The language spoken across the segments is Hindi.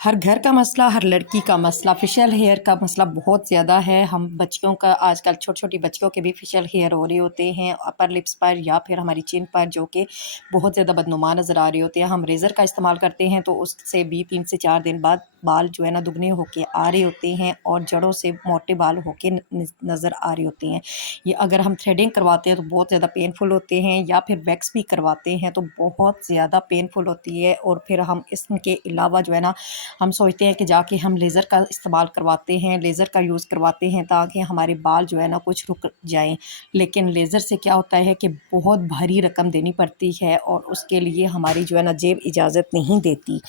हर घर का मसला, हर लड़की का मसला, फेशियल हेयर का मसला बहुत ज़्यादा है। हम बच्चियों का आजकल छोटी-छोटी बच्चियों के भी फेशियल हेयर हो रहे होते हैं अपर लिप्स पर या फिर हमारी चिन पर, जो कि बहुत ज़्यादा बदनुमा नज़र आ रहे होते हैं। हम रेज़र का इस्तेमाल करते हैं तो उससे भी 3 से 4 दिन बाद बाल जो है ना दुगने होके आ रहे होते हैं और जड़ों से मोटे बाल होके नज़र आ रहे होते हैं। ये अगर हम थ्रेडिंग करवाते हैं तो बहुत ज़्यादा पेनफुल होते हैं, या फिर वैक्स भी करवाते हैं तो बहुत ज़्यादा पेनफुल होती है। और फिर हम इसके अलावा जो है ना हम सोचते हैं कि जाके हम लेज़र का इस्तेमाल करवाते हैं, लेज़र का यूज़ करवाते हैं ताकि हमारे बाल जो है ना कुछ रुक जाएँ। लेकिन लेज़र से क्या होता है कि बहुत भारी रकम देनी पड़ती है और उसके लिए हमारी जो है ना जेब इजाज़त नहीं देती,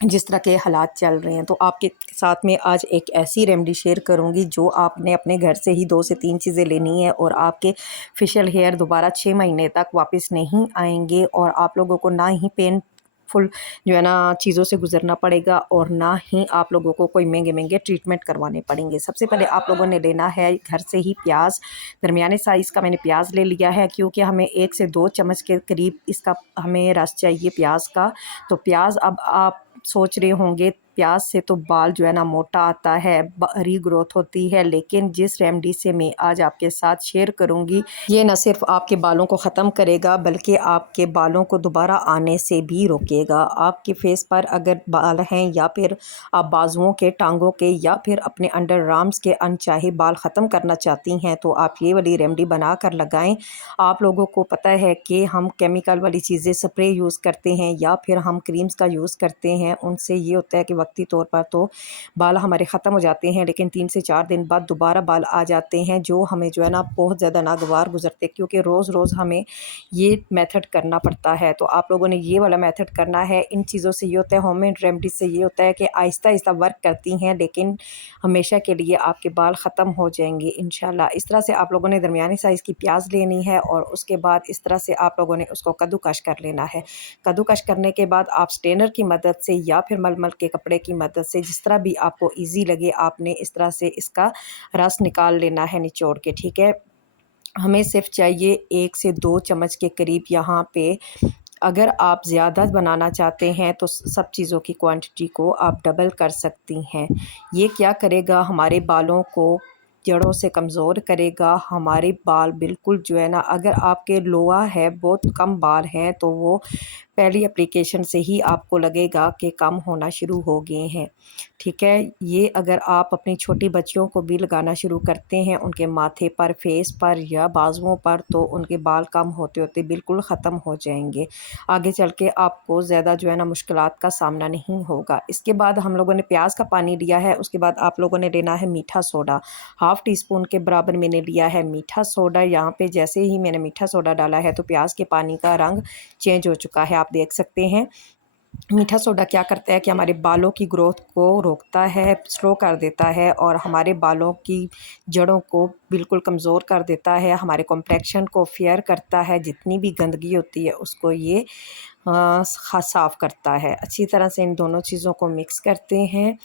जिस तरह के हालात चल रहे हैं। तो आपके साथ में आज एक ऐसी रेमेडी शेयर करूँगी जो आपने अपने घर से ही 2 से 3 चीज़ें लेनी है और आपके फेशियल हेयर दोबारा 6 महीने तक वापस नहीं आएँगे और आप लोगों को ना ही पेनफुल जो है ना चीज़ों से गुज़रना पड़ेगा और ना ही आप लोगों को कोई महँगे-महँगे ट्रीटमेंट करवाने पड़ेंगे। सबसे पहले आप लोगों ने लेना है घर से ही प्याज़, दरमियाने साइज़ का मैंने प्याज़ ले लिया है, क्योंकि हमें 1 से 2 चम्मच के करीब इसका हमें रस चाहिए प्याज़ का। तो प्याज़, अब आप सोच रहे होंगे प्याज से तो बाल जो है ना मोटा आता है, रीग्रोथ होती है, लेकिन जिस रेमेडी से मैं आज आपके साथ शेयर करूंगी ये न सिर्फ आपके बालों को ख़त्म करेगा बल्कि आपके बालों को दोबारा आने से भी रोकेगा। आपके फेस पर अगर बाल हैं या फिर आप बाजुओं के, टांगों के या फिर अपने अंडर आर्म्स के अनचाहे बाल ख़त्म करना चाहती हैं तो आप ये वाली रेमेडी बना कर लगाएं। आप लोगों को पता है कि हम केमिकल वाली चीज़ें स्प्रे यूज़ करते हैं या फिर हम क्रीम्स का यूज़ करते हैं, उनसे ये होता है कि वक्ती तौर पर तो बाल हमारे ख़त्म हो जाते हैं, लेकिन 3 से 4 दिन बाद दोबारा बाल आ जाते हैं, जो हमें जो है ना बहुत ज़्यादा नागवार गुजरते, क्योंकि रोज़-रोज़ हमें ये मेथड करना पड़ता है। तो आप लोगों ने ये वाला मेथड करना है। इन चीज़ों से ये होता है, होममेड रेमेडी से ये होता है कि आहिस्ता-आहिस्ता वर्क करती हैं, लेकिन हमेशा के लिए आपके बाल ख़त्म हो जाएंगे इंशाल्लाह। इस तरह से आप लोगों ने दरमियानी साइज़ की प्याज लेनी है और उसके बाद इस तरह से आप लोगों ने उसको कद्दूकश कर लेना है। कद्दूकश करने के बाद आप स्ट्रेनर की मदद से या फिर मलमल के कपड़े की मदद से, जिस तरह भी आपको ईजी लगे, आपने इस तरह से इसका रस निकाल लेना है निचोड़ के, ठीक है। हमें सिर्फ चाहिए 1 से 2 चम्मच के करीब यहाँ पे। अगर आप ज़्यादा बनाना चाहते हैं तो सब चीज़ों की क्वांटिटी को आप डबल कर सकती हैं। ये क्या करेगा, हमारे बालों को जड़ों से कमज़ोर करेगा। हमारे बाल बिल्कुल जो है ना, अगर आपके लोआ है, बहुत कम बाल हैं, तो वो पहली एप्लीकेशन से ही आपको लगेगा कि कम होना शुरू हो गए हैं, ठीक है। ये अगर आप अपनी छोटी बच्चियों को भी लगाना शुरू करते हैं उनके माथे पर, फेस पर या बाजुओं पर, तो उनके बाल कम होते होते बिल्कुल ख़त्म हो जाएंगे। आगे चल के आपको ज़्यादा जो है ना मुश्किलात का सामना नहीं होगा। इसके बाद हम लोगों ने प्याज का पानी लिया है, उसके बाद आप लोगों ने लेना है मीठा सोडा। हाफ़ टी स्पून के बराबर मैंने लिया है मीठा सोडा। यहाँ पे जैसे ही मैंने मीठा सोडा डाला है तो प्याज के पानी का रंग चेंज हो चुका है, आप देख सकते हैं। मीठा सोडा क्या करता है कि हमारे बालों की ग्रोथ को रोकता है, स्लो कर देता है और हमारे बालों की जड़ों को बिल्कुल कमज़ोर कर देता है, हमारे कॉम्प्लेक्शन को फेयर करता है, जितनी भी गंदगी होती है उसको ये साफ़ करता है। अच्छी तरह से इन दोनों चीज़ों को मिक्स करते हैं।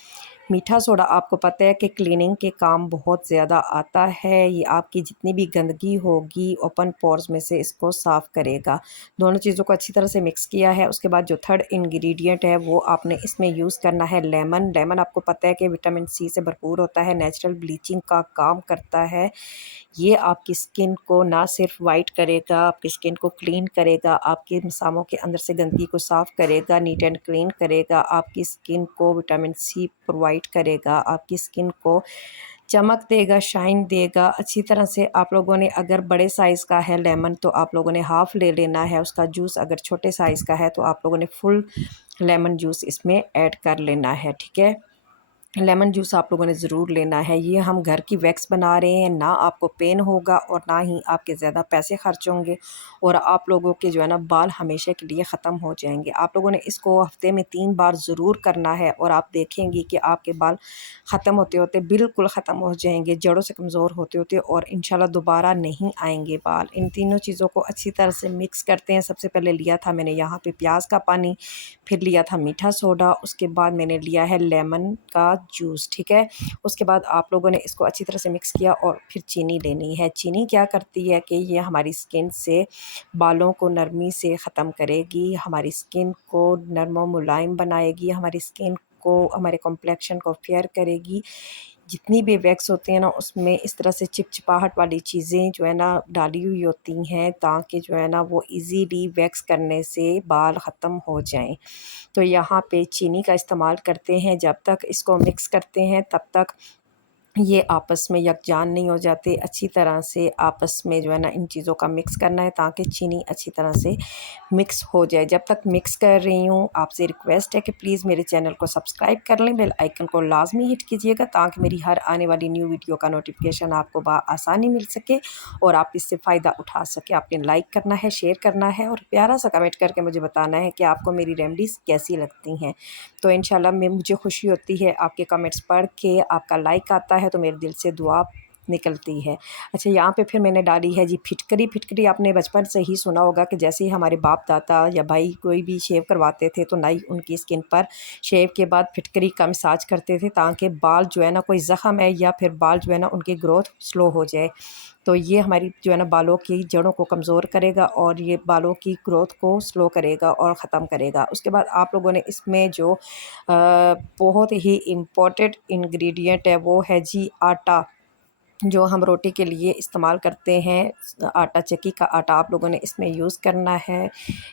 मीठा सोडा आपको पता है कि क्लीनिंग के काम बहुत ज़्यादा आता है। ये आपकी जितनी भी गंदगी होगी ओपन पोर्स में से इसको साफ़ करेगा। दोनों चीज़ों को अच्छी तरह से मिक्स किया है। उसके बाद जो थर्ड इंग्रेडिएंट है वो आपने इसमें यूज़ करना है लेमन। लेमन आपको पता है कि विटामिन सी से भरपूर होता है, नेचुरल ब्लीचिंग का काम करता है। ये आपकी स्किन को ना सिर्फ वाइट करेगा, आपकी स्किन को क्लीन करेगा, आपके मसामों के अंदर से गंदगी को साफ़ करेगा, नीट एंड क्लीन करेगा, आपकी स्किन को विटामिन सी प्रोवाइड करेगा, आपकी स्किन को चमक देगा, शाइन देगा। अच्छी तरह से आप लोगों ने, अगर बड़े साइज़ का है लेमन तो आप लोगों ने हाफ़ ले लेना है उसका जूस, अगर छोटे साइज़ का है तो आप लोगों ने फुल लेमन जूस इसमें ऐड कर लेना है, ठीक है। लेमन जूस आप लोगों ने ज़रूर लेना है। ये हम घर की वैक्स बना रहे हैं, ना आपको पेन होगा और ना ही आपके ज़्यादा पैसे खर्च होंगे और आप लोगों के जो है ना बाल हमेशा के लिए ख़त्म हो जाएंगे। आप लोगों ने इसको हफ्ते में 3 बार ज़रूर करना है और आप देखेंगे कि आपके बाल ख़त्म होते होते बिल्कुल ख़त्म हो जाएंगे, जड़ों से कमज़ोर होते होते, और इंशाल्लाह दोबारा नहीं आएंगे बाल। इन तीनों चीज़ों को अच्छी तरह से मिक्स करते हैं। सबसे पहले लिया था मैंने यहाँ पे प्याज का पानी, फिर लिया था मीठा सोडा, उसके बाद मैंने लिया है लेमन का जूस, ठीक है। उसके बाद आप लोगों ने इसको अच्छी तरह से मिक्स किया और फिर चीनी लेनी है। चीनी क्या करती है कि ये हमारी स्किन से बालों को नरमी से ख़त्म करेगी, हमारी स्किन को नरम व मुलायम बनाएगी, हमारी स्किन को, हमारे कॉम्प्लेक्शन को फेयर करेगी। जितनी भी वैक्स होती हैं ना उसमें इस तरह से चिपचिपाहट वाली चीज़ें जो है ना डाली हुई होती हैं, ताकि जो है ना वो इजीली वैक्स करने से बाल ख़त्म हो जाएं। तो यहाँ पे चीनी का इस्तेमाल करते हैं। जब तक इसको मिक्स करते हैं तब तक ये आपस में यकजान नहीं हो जाते। अच्छी तरह से आपस में जो है ना इन चीज़ों का मिक्स करना है, ताकि चीनी अच्छी तरह से मिक्स हो जाए। जब तक मिक्स कर रही हूँ, आपसे रिक्वेस्ट है कि प्लीज़ मेरे चैनल को सब्सक्राइब कर लें, बेल आइकन को लाजमी हिट कीजिएगा, ताकि मेरी हर आने वाली न्यू वीडियो का नोटिफिकेशन आपको आसानी मिल सके और आप इससे फ़ायदा उठा सके। आपने लाइक करना है, शेयर करना है और प्यारा सा कमेंट करके मुझे बताना है कि आपको मेरी रेमेडीज़ कैसी लगती हैं। तो इंशाल्लाह मैं मुझे खुशी होती है आपके कमेंट्स पढ़ के, आपका लाइक आता है तो मेरे दिल से दुआ निकलती है। अच्छा, यहाँ पे फिर मैंने डाली है जी फिटकरी। फिटकरी आपने बचपन से ही सुना होगा कि जैसे ही हमारे बाप दादा या भाई कोई भी शेव करवाते थे तो नाई उनकी स्किन पर शेव के बाद फिटकरी का मसाज करते थे, ताकि बाल जो है ना कोई ज़ख़म है या फिर बाल जो है ना उनकी ग्रोथ स्लो हो जाए। तो ये हमारी जो है ना बालों की जड़ों को कमज़ोर करेगा और ये बालों की ग्रोथ को स्लो करेगा और ख़त्म करेगा। उसके बाद आप लोगों ने इसमें जो बहुत ही इम्पोर्टेंट इंग्रेडिएंट है वो है जी आटा, जो हम रोटी के लिए इस्तेमाल करते हैं। आटा, चक्की का आटा आप लोगों ने इसमें यूज़ करना है।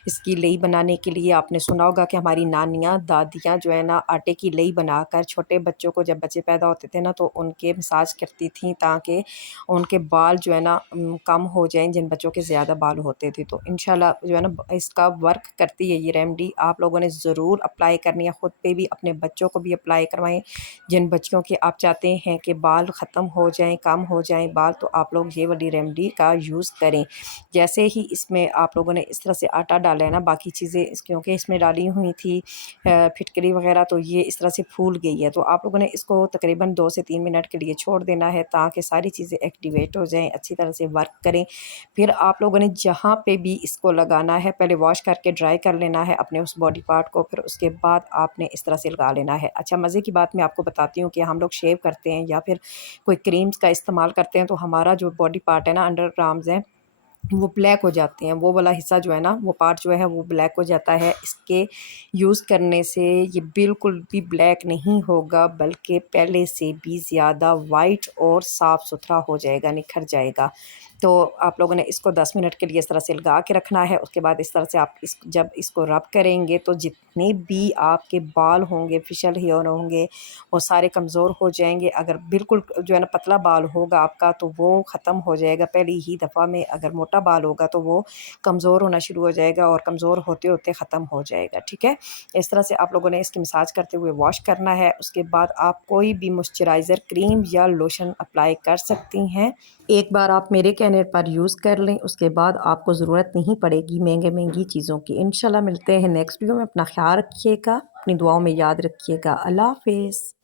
इसकी लई बनाने के लिए आपने सुना होगा कि हमारी नानियाँ, दादियाँ जो है ना आटे की लई बनाकर छोटे बच्चों को, जब बच्चे पैदा होते थे ना तो उनके मसाज करती थीं, ताकि उनके बाल जो है ना कम हो जाएँ, जिन बच्चों के ज़्यादा बाल होते थे। तो इंशाल्लाह जो है ना इसका वर्क करती है ये रेमेडी। आप लोगों ने ज़रूर अप्लाई करनी है, ख़ुद पे भी, अपने बच्चों को भी अप्लाई करवाएँ। जिन बच्चों के आप चाहते हैं कि बाल ख़त्म हो जाएँ, कम हो जाएँ बाल, तो आप लोग ये वाली रेमेडी का यूज़ करें। जैसे ही इसमें आप लोगों ने इस तरह से आटा डाला है ना, बाकी चीज़ें क्योंकि इसमें डाली हुई थी फिटकरी वगैरह, तो ये इस तरह से फूल गई है। तो आप लोगों ने इसको तकरीबन 2 से 3 मिनट के लिए छोड़ देना है, ताकि सारी चीज़ें एक्टिवेट हो जाएँ, अच्छी तरह से वर्क करें। फिर आप लोगों ने जहाँ पे भी इसको लगाना है, पहले वॉश करके ड्राई कर लेना है अपने उस बॉडी पार्ट को, फिर उसके बाद आपने इस तरह से लगा लेना है। अच्छा, मज़े की बात मैं आपको बताती हूँ कि हम लोग शेव करते हैं या फिर कोई क्रीम्स का इस्तेमाल करते हैं, तो हमारा जो बॉडी पार्ट है ना, अंडर आर्म्स हैं, वो ब्लैक हो जाते हैं। वो वाला हिस्सा जो है ना, वो पार्ट जो है वो ब्लैक हो जाता है। इसके यूज़ करने से ये बिल्कुल भी ब्लैक नहीं होगा, बल्कि पहले से भी ज़्यादा वाइट और साफ़ सुथरा हो जाएगा, निखर जाएगा। तो आप लोगों ने इसको 10 मिनट के लिए इस तरह से लगा के रखना है। उसके बाद इस तरह से आप जब इसको रब करेंगे तो जितने भी आपके बाल होंगे, फिशल हेयर होंगे, वो सारे कमज़ोर हो जाएंगे। अगर बिल्कुल जो है ना पतला बाल होगा आपका तो वो ख़त्म हो जाएगा पहली ही दफ़ा में। अगर मोटा बाल होगा तो वो कमज़ोर होना शुरू हो जाएगा और कमज़ोर होते होते ख़त्म हो जाएगा। ठीक है, इस तरह से आप लोगों ने इसकी मसाज करते हुए वॉश करना है। उसके बाद आप कोई भी मॉइस्चराइज़र क्रीम या लोशन अप्लाई कर सकती हैं। एक बार आप मेरे कहने पर यूज़ कर लें, उसके बाद आपको ज़रूरत नहीं पड़ेगी महंगी चीज़ों की। इंशाल्लाह मिलते हैं नेक्स्ट वीडियो में। अपना ख्याल रखिएगा, अपनी दुआओं में याद रखिएगा। अल्लाह हाफ़िज़।